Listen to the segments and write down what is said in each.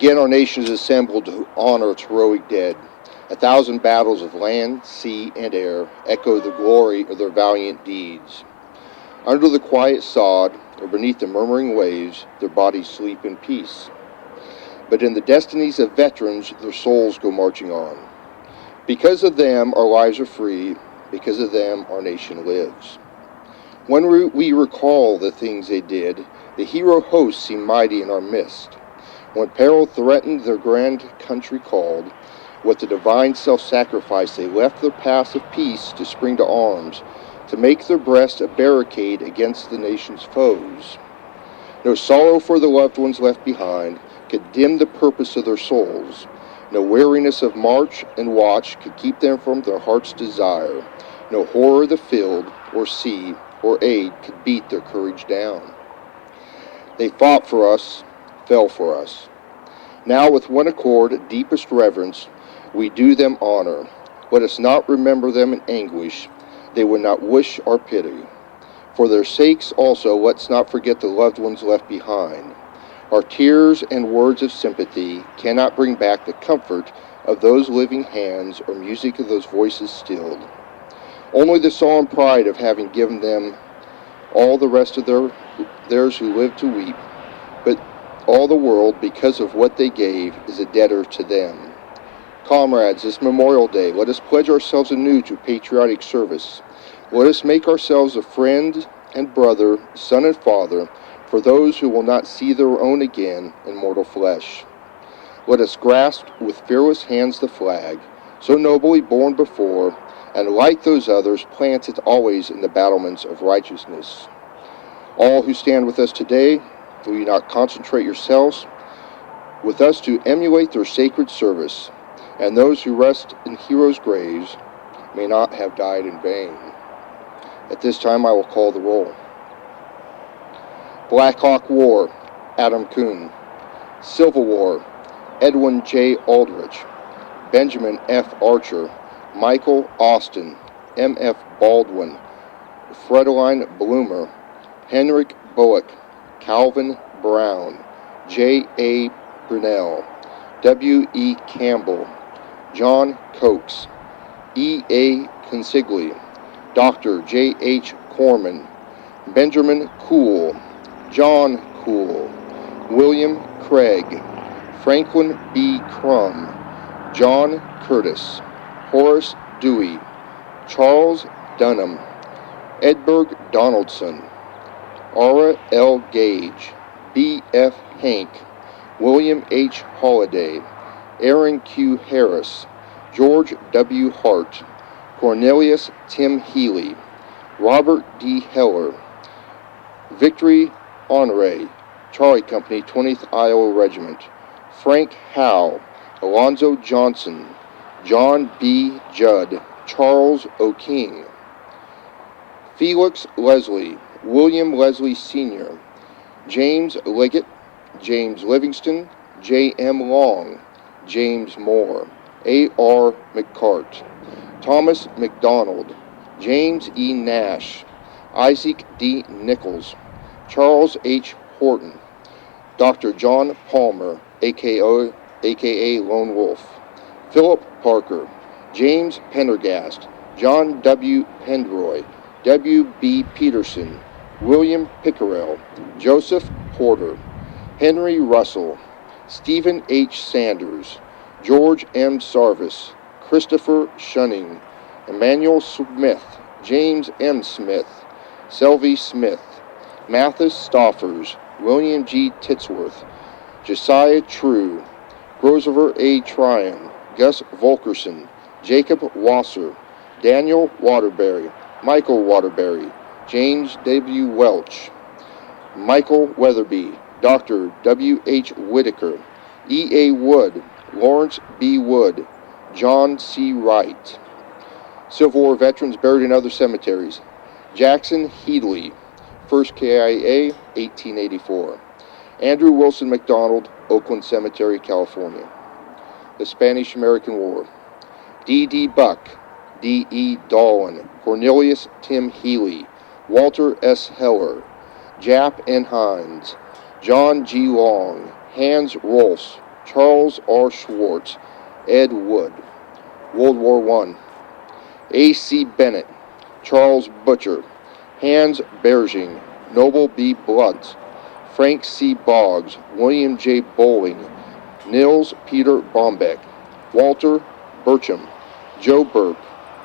Again, our nation is assembled to honor its heroic dead. 1,000 battles of land, sea, and air echo the glory of their valiant deeds. Under the quiet sod, or beneath the murmuring waves, their bodies sleep in peace. But in the destinies of veterans, their souls go marching on. Because of them, our lives are free. Because of them, our nation lives. When we recall the things they did, the hero hosts seem mighty in our midst. When peril threatened, their grand country called. With the divine self-sacrifice, they left their paths of peace to spring to arms, to make their breast a barricade against the nation's foes. No sorrow for the loved ones left behind could dim the purpose of their souls. No weariness of march and watch could keep them from their heart's desire. No horror of the field, or sea, or aid could beat their courage down. They fought for us, fell for us. Now with one accord, deepest reverence, we do them honor. Let us not remember them in anguish. They would not wish our pity. For their sakes also, let's not forget the loved ones left behind. Our tears and words of sympathy cannot bring back the comfort of those living hands or music of those voices stilled. Only the solemn pride of having given them all the rest of theirs who live to weep, but all the world, because of what they gave, is a debtor to them. Comrades, this Memorial Day, let us pledge ourselves anew to patriotic service. Let us make ourselves a friend and brother, son and father, for those who will not see their own again in mortal flesh. Let us grasp with fearless hands the flag, so nobly borne before, and like those others, plant it always in the battlements of righteousness. All who stand with us today, will you not concentrate yourselves with us to emulate their sacred service, and those who rest in heroes' graves may not have died in vain. At this time I will call the roll. Black Hawk War, Adam Kuhn. Civil War, Edwin J. Aldrich. Benjamin F. Archer. Michael Austin. M. F. Baldwin. Fredeline Bloomer. Henrik Bullock. Calvin Brown. J. A. Brunel. W. E. Campbell. John Coates. E. A. Consigli. Dr. J. H. Corman. Benjamin Cool. John Cool. William Craig. Franklin B. Crum. John Curtis. Horace Dewey. Charles Dunham. Edberg Donaldson. Ara L. Gage. B. F. Hank. William H. Holliday. Aaron Q. Harris. George W. Hart. Cornelius Tim Healy. Robert D. Heller. Victory Honore, Charlie Company, 20th Iowa Regiment. Frank Howe. Alonzo Johnson. John B. Judd. Charles O'King. Felix Leslie. William Leslie Sr. James Liggett. James Livingston. J. M. Long. James Moore. A. R. McCart. Thomas McDonald. James E. Nash. Isaac D. Nichols. Charles H. Horton. Dr. John Palmer, a.k.a. Lone Wolf. Philip Parker. James Pendergast. John W. Pendroy. W. B. Peterson. William Pickerel. Joseph Porter. Henry Russell. Stephen H. Sanders. George M. Sarvis. Christopher Shunning. Emmanuel Smith. James M. Smith. Selvey Smith. Mathis Stoffers. William G. Titsworth. Josiah True. Grover A. Tryon. Gus Volkerson. Jacob Wasser. Daniel Waterbury. Michael Waterbury. James W. Welch. Michael Weatherby. Dr. W. H. Whitaker. E. A. Wood. Lawrence B. Wood. John C. Wright. Civil War veterans buried in other cemeteries. Jackson Headley, 1st KIA, 1884. Andrew Wilson McDonald, Oakland Cemetery, California. The Spanish-American War. D. D. Buck, D. E. Dolan, Cornelius Tim Healy, Walter S. Heller, Jap N. Hines, John G. Long, Hans Rolfs, Charles R. Schwartz, Ed Wood. World War I. A.C. Bennett, Charles Butcher, Hans Berging, Noble B. Blunt, Frank C. Boggs, William J. Bowling, Nils Peter Bombeck, Walter Burcham, Joe Burke,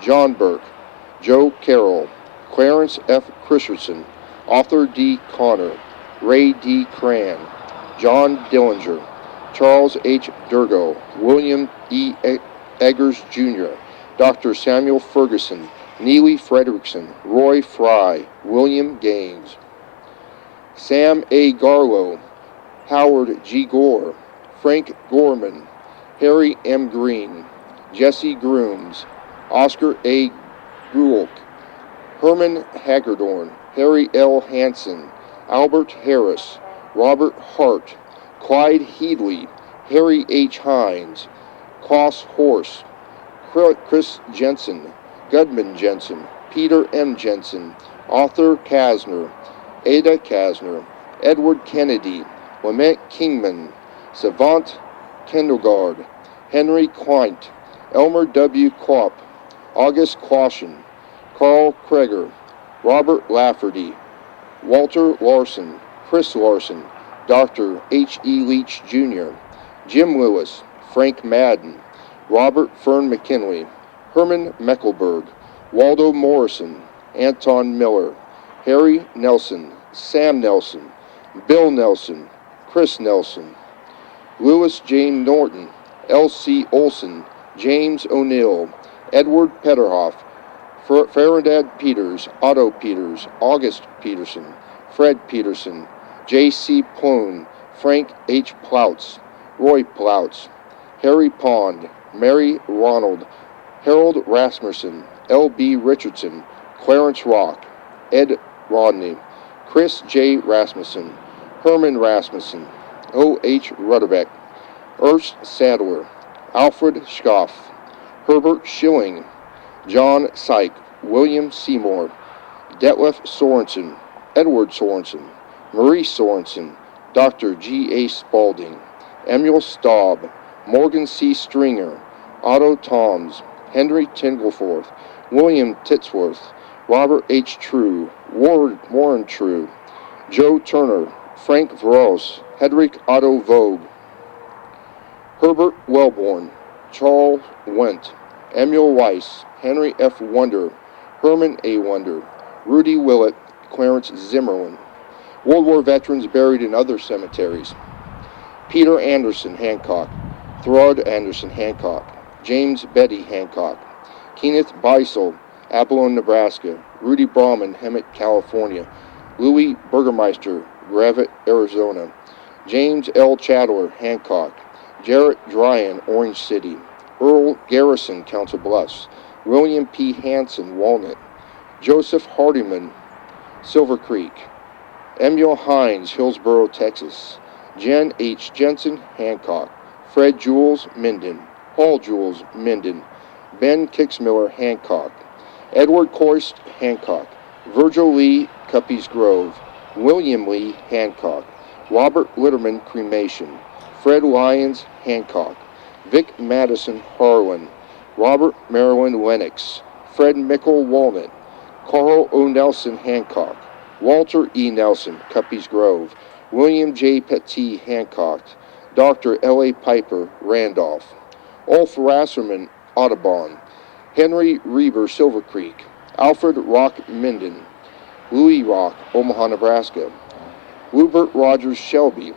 John Burke, Joe Carroll, Clarence F. Christensen, Arthur D. Connor, Ray D. Cran, John Dillinger, Charles H. Durgo, William E. Eggers Jr., Dr. Samuel Ferguson, Neely Frederickson, Roy Fry, William Gaines, Sam A. Garlow, Howard G. Gore, Frank Gorman, Harry M. Green, Jesse Grooms, Oscar A. Gruelk, Herman Hagedorn, Harry L. Hansen, Albert Harris, Robert Hart, Clyde Headley, Harry H. Hines, Klaus Horst, Chris Jensen, Gudmund Jensen, Peter M. Jensen, Arthur Kasner, Ada Kasner, Edward Kennedy, Lament Kingman, Savant Kendlegard, Henry Quint, Elmer W. Klopp, August Clausen, Carl Kreger, Robert Lafferty, Walter Larson, Chris Larson, Dr. H. E. Leach Jr., Jim Lewis, Frank Madden, Robert Fern McKinley, Herman Meckelberg, Waldo Morrison, Anton Miller, Harry Nelson, Sam Nelson, Bill Nelson, Chris Nelson, Lewis Jane Norton, L.C. Olson, James O'Neill, Edward Petterhoff, Ferdinand Peters, Otto Peters, August Peterson, Fred Peterson, J.C. Plone, Frank H. Ploutz, Roy Ploutz, Harry Pond, Mary Ronald, Harold Rasmussen, L.B. Richardson, Clarence Rock, Ed Rodney, Chris J. Rasmussen, Herman Rasmussen, O.H. Rudderbeck, Ernst Sadler, Alfred Schaff, Herbert Schilling, John Syke, William Seymour, Detlef Sorensen, Edward Sorensen, Marie Sorensen, Dr. G. A. Spaulding, Emil Staub, Morgan C. Stringer, Otto Toms, Henry Tingelforth, William Titsworth, Robert H. True, Warren True, Joe Turner, Frank Vross, Hedrick Otto Vogue, Herbert Wellborn, Charles Wendt, Emil Weiss, Henry F. Wonder, Herman A. Wonder, Rudy Willett, Clarence Zimmerlin. World War veterans buried in other cemeteries: Peter Anderson Hancock, Thrud Anderson Hancock, James Betty Hancock, Kenneth Beisel, Apollon, Nebraska, Rudy Brauman, Hemet, California, Louis Burgermeister, Gravette, Arizona, James L. Chandler, Hancock, Jarrett Dryan, Orange City, Earl Garrison, Council Bluffs, William P. Hanson, Walnut, Joseph Hardiman, Silver Creek, Emil Hines, Hillsboro, Texas, Jen H. Jensen, Hancock, Fred Jules, Minden, Paul Jules, Minden, Ben Kixmiller, Hancock, Edward Coist, Hancock, Virgil Lee, Cuppies Grove, William Lee, Hancock, Robert Litterman, Cremation, Fred Lyons, Hancock, Vic Madison, Harlan, Robert Maryland, Lennox, Fred Mickle, Walnut, Carl O. Nelson, Hancock, Walter E. Nelson, Cuppies Grove, William J. Petit, Hancock, Dr. L. A. Piper, Randolph, Ulf Rasserman, Audubon, Henry Reber, Silver Creek, Alfred Rock, Minden, Louis Rock, Omaha, Nebraska, Rupert Rogers, Shelby,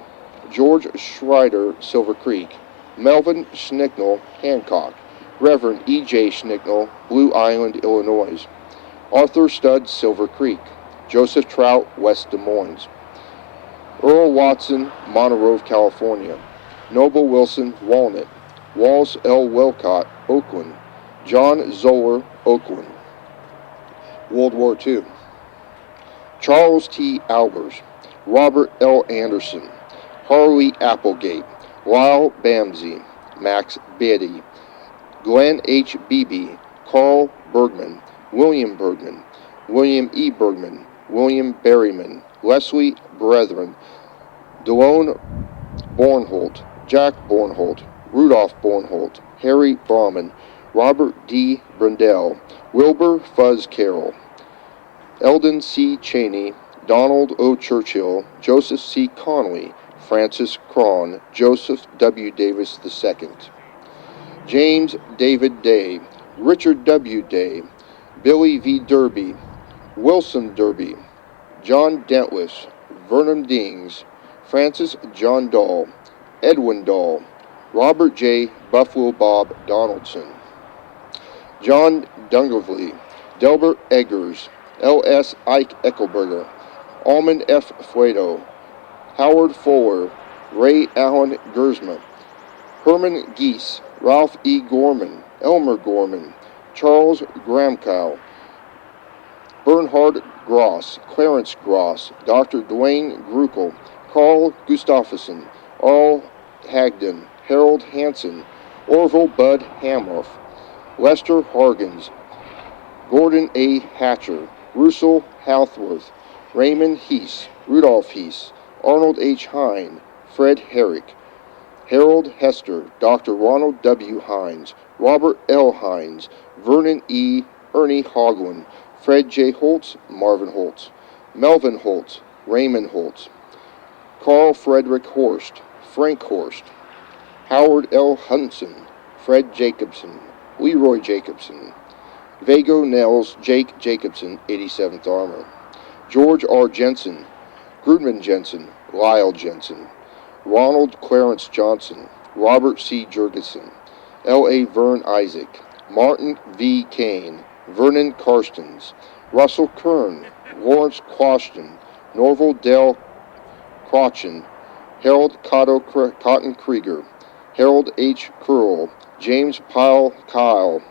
George Schreider, Silver Creek, Melvin Schnicknell, Hancock, Reverend E. J. Schnicknell, Blue Island, Illinois, Arthur Studd, Silver Creek, Joseph Trout, West Des Moines, Earl Watson, Monterey, California, Noble Wilson, Walnut, Walls L. Wilcott, Oakland, John Zoller, Oakland. World War II. Charles T. Albers, Robert L. Anderson, Harley Applegate, Lyle Bamsey, Max Beatty, Glenn H. Beebe, Carl Bergman, William E. Bergman, William Berryman, Leslie Brethren, Delone Bornholt, Jack Bornholt, Rudolph Bornholt, Harry Brahman, Robert D. Brundell, Wilbur Fuzz Carroll, Eldon C. Cheney, Donald O. Churchill, Joseph C. Connolly, Francis Cron, Joseph W. Davis II, James David Day, Richard W. Day, Billy V. Derby, Wilson Derby, John Dentless, Vernon Dings, Francis John Dahl, Edwin Dahl, Robert J. Buffalo Bob Donaldson, John Dungervly, Delbert Eggers, L.S. Ike Eckelberger, Almond F. Fuedo, Howard Fuller, Ray Allen Gersma, Herman Geese, Ralph E. Gorman, Elmer Gorman, Charles Gramkow, Bernhard Gross, Clarence Gross, Dr. Dwayne Grukel, Carl Gustafsson, Arl Hagden, Harold Hansen, Orville Bud Hamoff, Lester Hargens, Gordon A. Hatcher, Russell Halthworth, Raymond Heese, Rudolph Heese, Arnold H. Hine, Fred Herrick, Harold Hester, Dr. Ronald W. Hines, Robert L. Hines, Vernon E. Ernie Hoglund, Fred J. Holtz, Marvin Holtz, Melvin Holtz, Raymond Holtz, Carl Frederick Horst, Frank Horst, Howard L. Hudson, Fred Jacobson, Leroy Jacobson, Vago Nels, Jake Jacobson, 87th Armor, George R. Jensen, Grudman Jensen, Lyle Jensen, Ronald Clarence Johnson, Robert C. Jurgensen, L. A. Vern Isaac, Martin V. Kane, Vernon Karstens, Russell Kern, Lawrence Quashton, Norval Dale Crotchen, Harold Cotton Krieger, Harold H. Curl, James Pyle Kyle,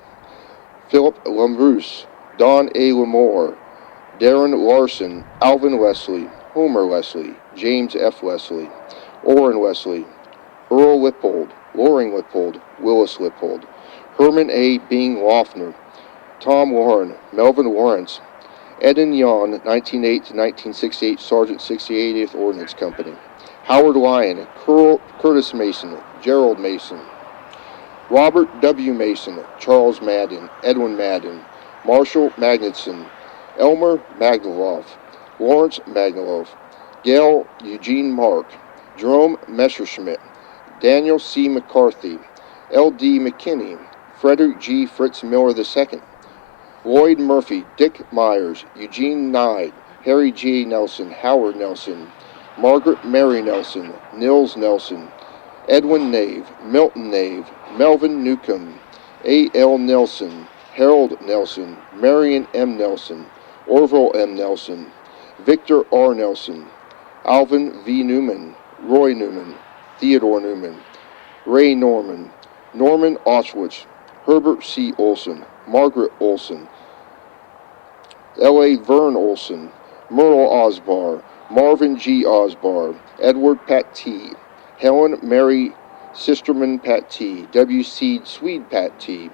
Philip Lambrus, Don A. Lamore, Darren Larson, Alvin Leslie, Homer Leslie, James F. Leslie, Orrin Leslie, Earl Lippold, Loring Lippold, Willis Lippold, Herman A. Bing Loeffner, Tom Warren, Melvin Lawrence, Eden Yon, 1908 to 1968, Sergeant 68th Ordnance Company, Howard Lyon, Curtis Mason, Gerald Mason, Robert W. Mason, Charles Madden, Edwin Madden, Marshall Magnuson, Elmer Magnoloff, Lawrence Magnoloff, Gail Eugene Mark, Jerome Messerschmidt, Daniel C. McCarthy, L. D. McKinney, Frederick G. Fritz Miller II, Lloyd Murphy, Dick Myers, Eugene Nye, Harry G. Nelson, Howard Nelson, Margaret Mary Nelson, Nils Nelson, Edwin Nave, Milton Nave, Melvin Newcomb, A. L. Nelson, Harold Nelson, Marion M. Nelson, Orville M. Nelson, Victor R. Nelson, Alvin V. Newman, Roy Newman, Theodore Newman, Ray Norman, Norman Auschwitz, Herbert C. Olson, Margaret Olson, L. A. Vern Olson, Merle Osbar, Marvin G. Osbar, Edward Pattee, Helen Mary Sisterman Pattee, W. C. Swede Pattee,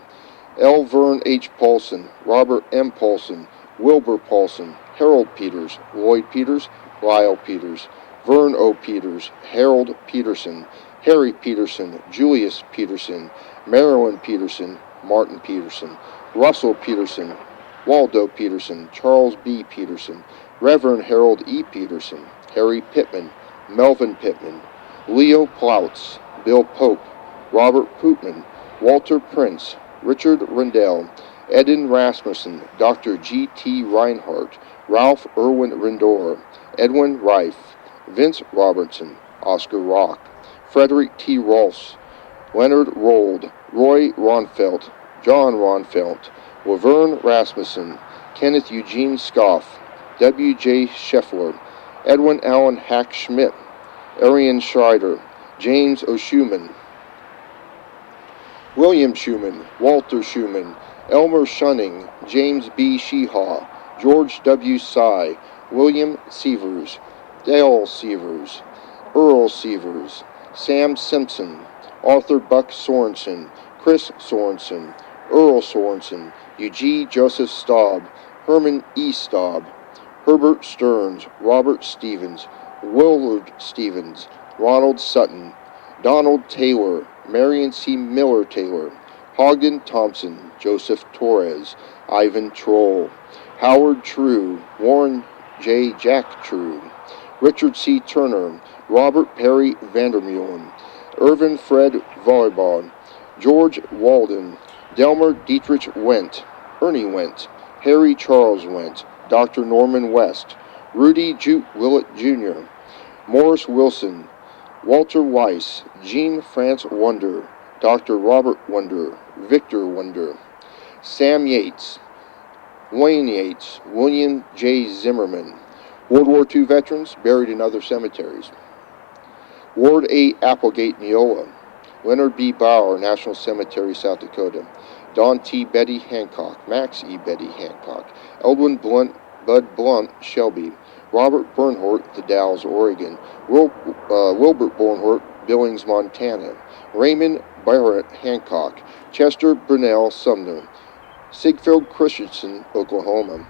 L. Vern H. Paulson, Robert M. Paulson, Wilbur Paulson, Harold Peters, Lloyd Peters, Lyle Peters, Vern O. Peters, Harold Peterson, Harry Peterson, Julius Peterson, Marilyn Peterson, Martin Peterson, Russell Peterson, Waldo Peterson, Charles B. Peterson, Reverend Harold E. Peterson, Harry Pittman, Melvin Pittman, Leo Plautz, Bill Pope, Robert Pootman, Walter Prince, Richard Rendell, Eden Rasmussen, Dr. G. T. Reinhardt, Ralph Irwin Rindor, Edwin Reif, Vince Robertson, Oscar Rock, Frederick T. Rolfs, Leonard Rold, Roy Ronfelt, John Ronfelt, Laverne Rasmussen, Kenneth Eugene Scoff, W. J. Scheffler, Edwin Allen Hack Schmidt, Arian Schreider, James O. Schumann, William Schumann, Walter Schumann, Elmer Shunning, James B. Sheehaw, George W. Sy, William Sievers, Dale Sievers, Earl Sievers, Sam Simpson, Arthur Buck Sorensen, Chris Sorensen, Earl Sorensen, Eugene Joseph Staub, Herman E. Staub, Herbert Stearns, Robert Stevens, Willard Stevens, Ronald Sutton, Donald Taylor, Marion C. Miller Taylor, Ogden Thompson, Joseph Torres, Ivan Troll, Howard True, Warren J. Jack True, Richard C. Turner, Robert Perry Vandermeulen, Irvin Fred Volleyball, George Walden, Delmer Dietrich Wendt, Ernie Wendt, Harry Charles Wendt, Dr. Norman West, Rudy Jute Willett Jr., Morris Wilson, Walter Weiss, Jean France Wonder, Dr. Robert Wonder, Victor Wonder, Sam Yates, Wayne Yates, William J. Zimmerman. World War II veterans buried in other cemeteries. Ward A. Applegate, Neola. Leonard B. Bauer, National Cemetery, South Dakota. Don T. Betty Hancock, Max E. Betty Hancock. Eldwin Bud Blunt, Shelby. Robert Bernhardt, The Dalles, Oregon. Wilbert Bernhardt, Billings, Montana. Raymond Barrett Hancock. Chester Brunel, Sumner. Sigfeld Christensen, Oklahoma.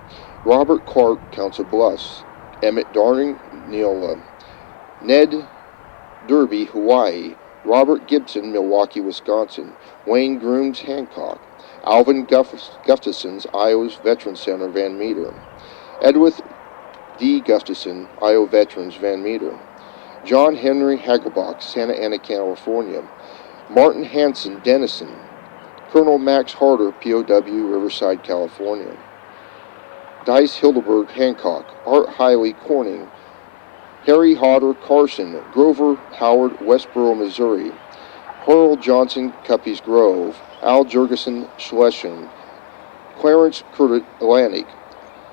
Robert Clark, Council Bluffs. Emmett Darling, Neola. Ned Derby, Hawaii. Robert Gibson, Milwaukee, Wisconsin. Wayne Grooms, Hancock. Alvin Gustafson's, Iowa's Veterans Center, Van Meter. Edwith D. Gustafson, Iowa Veterans, Van Meter. John Henry Hagelbach, Santa Ana, California. Martin Hanson, Denison. Colonel Max Harder, POW, Riverside, California. Dice Hildeberg, Hancock. Art Hiley, Corning. Harry Hodder, Carson. Grover Howard, Westboro, Missouri. Harold Johnson, Cuppies Grove. Al Jurgensen, Schlesien. Clarence Curtit, Atlantic.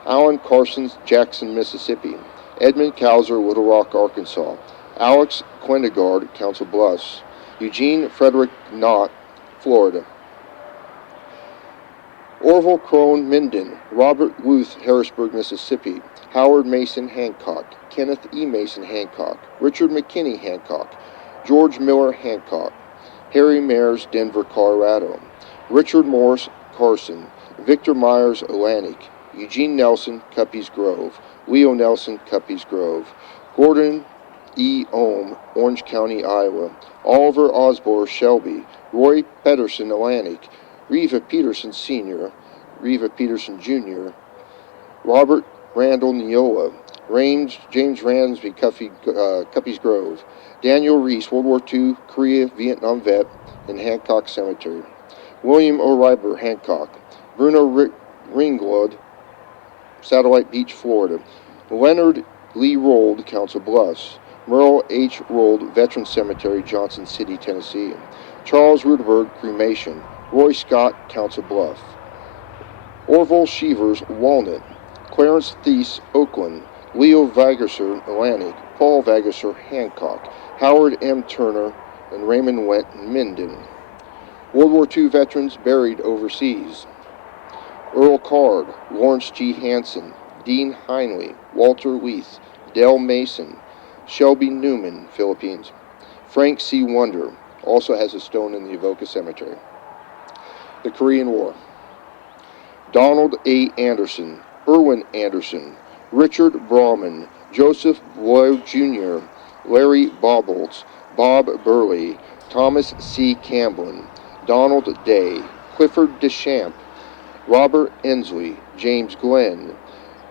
Alan Carsons, Jackson, Mississippi. Edmund Kauser, Little Rock, Arkansas. Alex Quendigard, Council Bluffs. Eugene Frederick Knott, Florida. Orville Crone Minden, Robert Luth, Harrisburg, Mississippi. Howard Mason Hancock, Kenneth E. Mason Hancock, Richard McKinney Hancock, George Miller Hancock, Harry Mayers, Denver, Colorado. Richard Morris Carson, Victor Myers Atlantic, Eugene Nelson, Cuppies Grove, Leo Nelson, Cuppies Grove, Gordon E. Ohm, Orange County, Iowa, Oliver Osborne Shelby, Roy Pedersen Atlantic, Reva Peterson Sr., Reva Peterson Jr., Robert Randall Neola, James Ransby, Cuppies Grove, Daniel Reese, World War II, Korea, Vietnam vet, in Hancock Cemetery, William O'Riber Hancock, Bruno Ringwood, Satellite Beach, Florida, Leonard Lee Rold, Council Bluffs, Merle H. Rold, Veteran Cemetery, Johnson City, Tennessee, Charles Rudeberg, Cremation, Roy Scott, Council Bluff, Orville Shevers, Walnut, Clarence Thies, Oakland, Leo Vagerser, Atlantic, Paul Vagerser, Hancock, Howard M. Turner, and Raymond Wendt, Minden. World War II veterans buried overseas. Earl Card, Lawrence G. Hanson, Dean Heinley, Walter Leith, Dell Mason, Shelby Newman, Philippines. Frank C. Wonder, also has a stone in the Avoca Cemetery. The Korean War. Donald A. Anderson, Erwin Anderson, Richard Brauman, Joseph Blow Jr., Larry Bobbolts, Bob Burley, Thomas C. Camblin, Donald Day, Clifford Deschamps, Robert Ensley, James Glenn,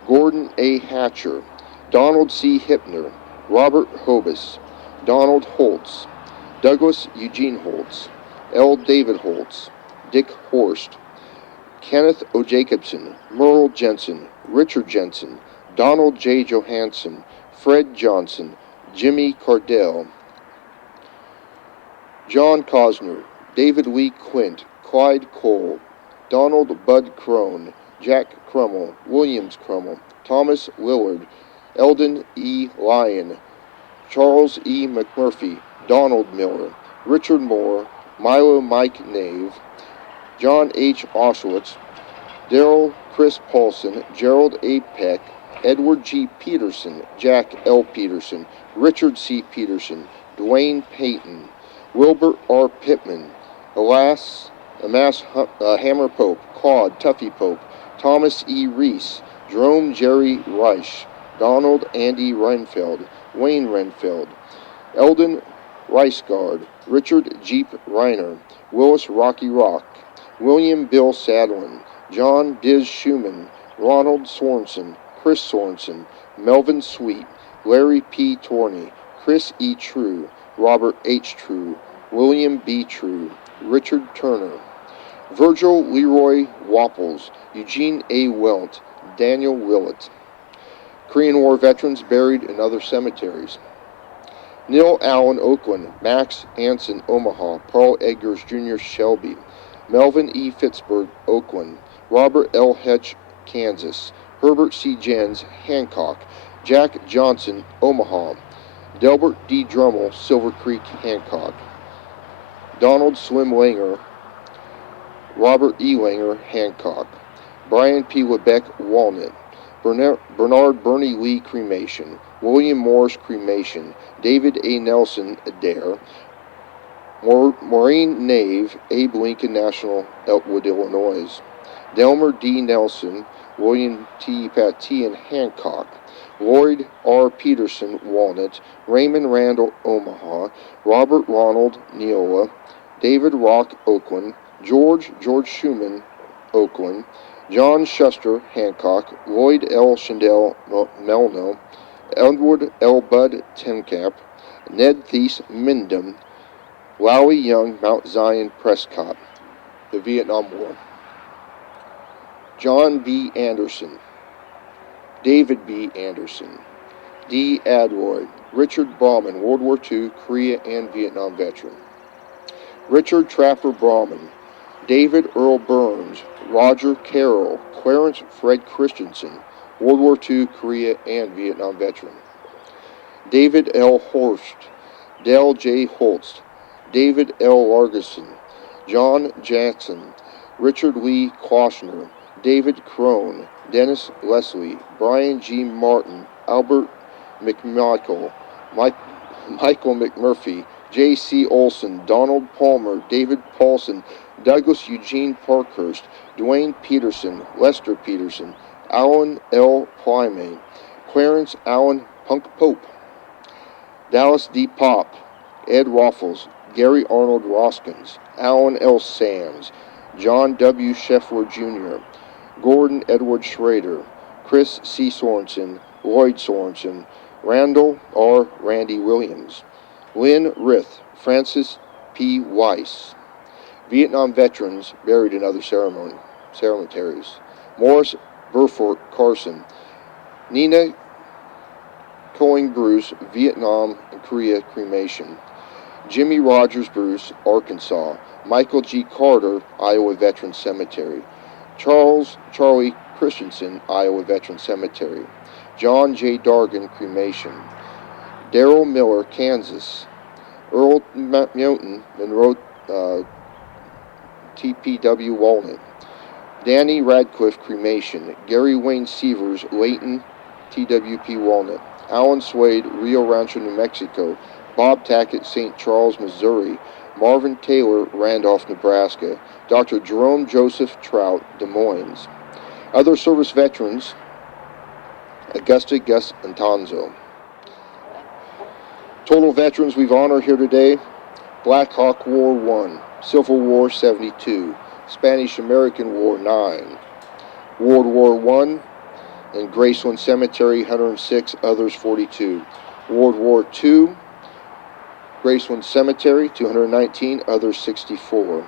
Gordon A. Hatcher, Donald C. Hipner, Robert Hobus, Donald Holtz, Douglas Eugene Holtz, L. David Holtz, Dick Horst, Kenneth O. Jacobson, Merle Jensen, Richard Jensen, Donald J. Johansson, Fred Johnson, Jimmy Cardell, John Cosner, David Lee Quint, Clyde Cole, Donald Bud Crone, Jack Crummell, Williams Crummell, Thomas Willard, Eldon E. Lyon, Charles E. McMurphy, Donald Miller, Richard Moore, Milo Mike Nave, John H. Auschwitz, Darrell Chris Paulson, Gerald A. Peck, Edward G. Peterson, Jack L. Peterson, Richard C. Peterson, Dwayne Payton, Wilbert R. Pittman, Amass Hammer Pope, Claude Tuffy Pope, Thomas E. Reese, Jerome Jerry Reich, Donald Andy Reinfeld, Wayne Renfeld, Eldon Reisgard, Richard Jeep Reiner, Willis Rocky Rock, William Bill Sadlin, John Diz Schumann, Ronald Sorensen, Chris Sorensen, Melvin Sweet, Larry P. Torney, Chris E. True, Robert H. True, William B. True, Richard Turner, Virgil Leroy Wapples, Eugene A. Welt, Daniel Willett. Korean War veterans buried in other cemeteries. Neil Allen, Oakland, Max Anson, Omaha, Paul Eggers Jr., Shelby, Melvin E. Pittsburgh, Oakland, Robert L. Hetch, Kansas, Herbert C. Jens, Hancock, Jack Johnson, Omaha, Delbert D. Drummel, Silver Creek, Hancock, Donald Slim Langer, Robert E. Langer, Hancock, Brian P. Lebeck, Walnut, Bernard Bernie Lee, Cremation, William Morris, Cremation, David A. Nelson, Adair, Maureen Nave, Abe Lincoln National, Elkwood, Illinois, Delmer D. Nelson, William T. Pattee, Hancock, Lloyd R. Peterson, Walnut, Raymond Randall, Omaha, Robert Ronald, Neola, David Rock, Oakland, George Schumann, Oakland, John Shuster, Hancock, Lloyd L. Schindel, Melno, Edward L. Bud, Tencap, Ned Thies, Mindom, Lowie Young, Mount Zion, Prescott. The Vietnam War. John B. Anderson, David B. Anderson, D. Adroy, Richard Brahman, World War II, Korea and Vietnam veteran. Richard Trapper Brahman, David Earl Burns, Roger Carroll, Clarence Fred Christensen, World War II, Korea and Vietnam veteran. David L. Horst, Dale J. Holtz, David L. Largeson, John Jackson, Richard Lee Kloschner, David Crone, Dennis Leslie, Brian G. Martin, Albert McMichael, Michael McMurphy, J.C. Olson, Donald Palmer, David Paulson, Douglas Eugene Parkhurst, Dwayne Peterson, Lester Peterson, Alan L. Plymay, Clarence Allen Punk Pope, Dallas D. Pop, Ed Waffles, Gary Arnold Roskins, Alan L. Sands, John W. Scheffler Jr., Gordon Edward Schrader, Chris C. Sorensen, Lloyd Sorensen, Randall R. Randy Williams, Lynn Rith, Francis P. Weiss. Vietnam veterans buried in other cemeteries. Morris Burford Carson, Nina Coing Bruce, Vietnam and Korea cremation. Jimmy Rogers Bruce, Arkansas. Michael G. Carter, Iowa Veterans Cemetery. Charlie Christensen, Iowa Veterans Cemetery. John J. Dargan, cremation. Darrell Miller, Kansas. Earl Mountain, Monroe, TPW Walnut. Danny Radcliffe, cremation. Gary Wayne Sievers, Layton, TWP Walnut. Alan Swade, Rio Rancho, New Mexico. Bob Tackett, St. Charles, Missouri. Marvin Taylor, Randolph, Nebraska. Dr. Jerome Joseph Trout, Des Moines. Other service veterans, Augusta Gus Antonzo. Total veterans we've honored here today: Black Hawk War 1, Civil War 72, Spanish-American War 9, World War 1, and Graceland Cemetery 106, others 42. World War 2, Graceland Cemetery 219, others 64.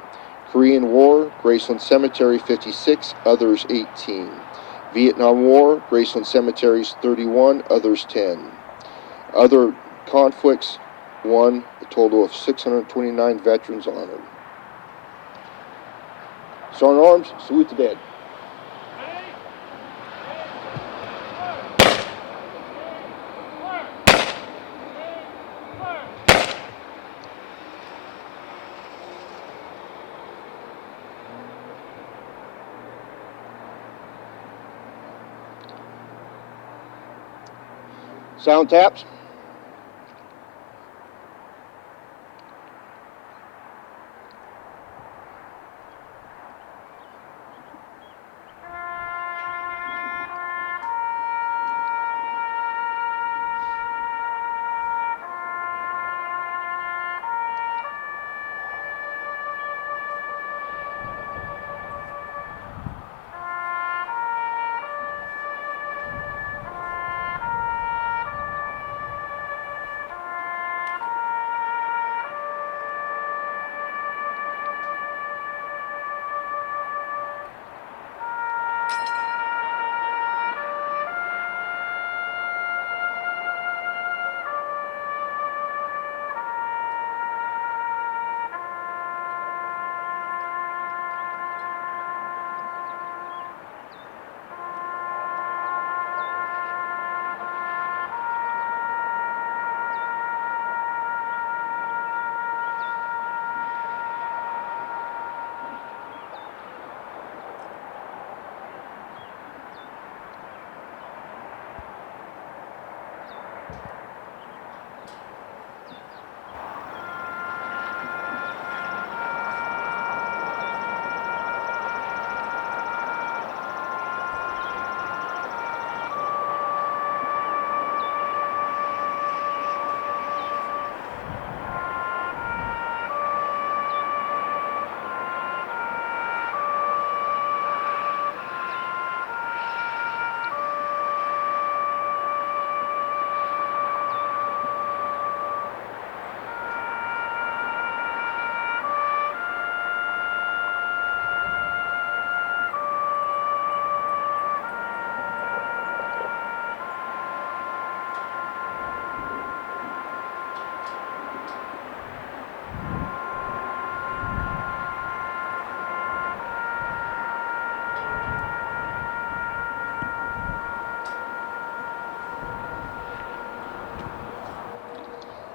Korean War, Graceland Cemetery 56, others 18. Vietnam War, Graceland Cemeteries 31, others 10. Other conflicts, 1, a total of 629 veterans honored. Strong arms, salute the dead. Sound taps.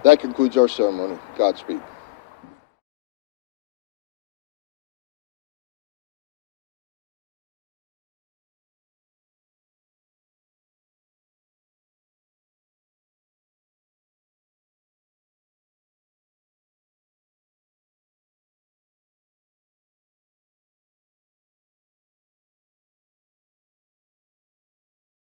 That concludes our ceremony. Godspeed.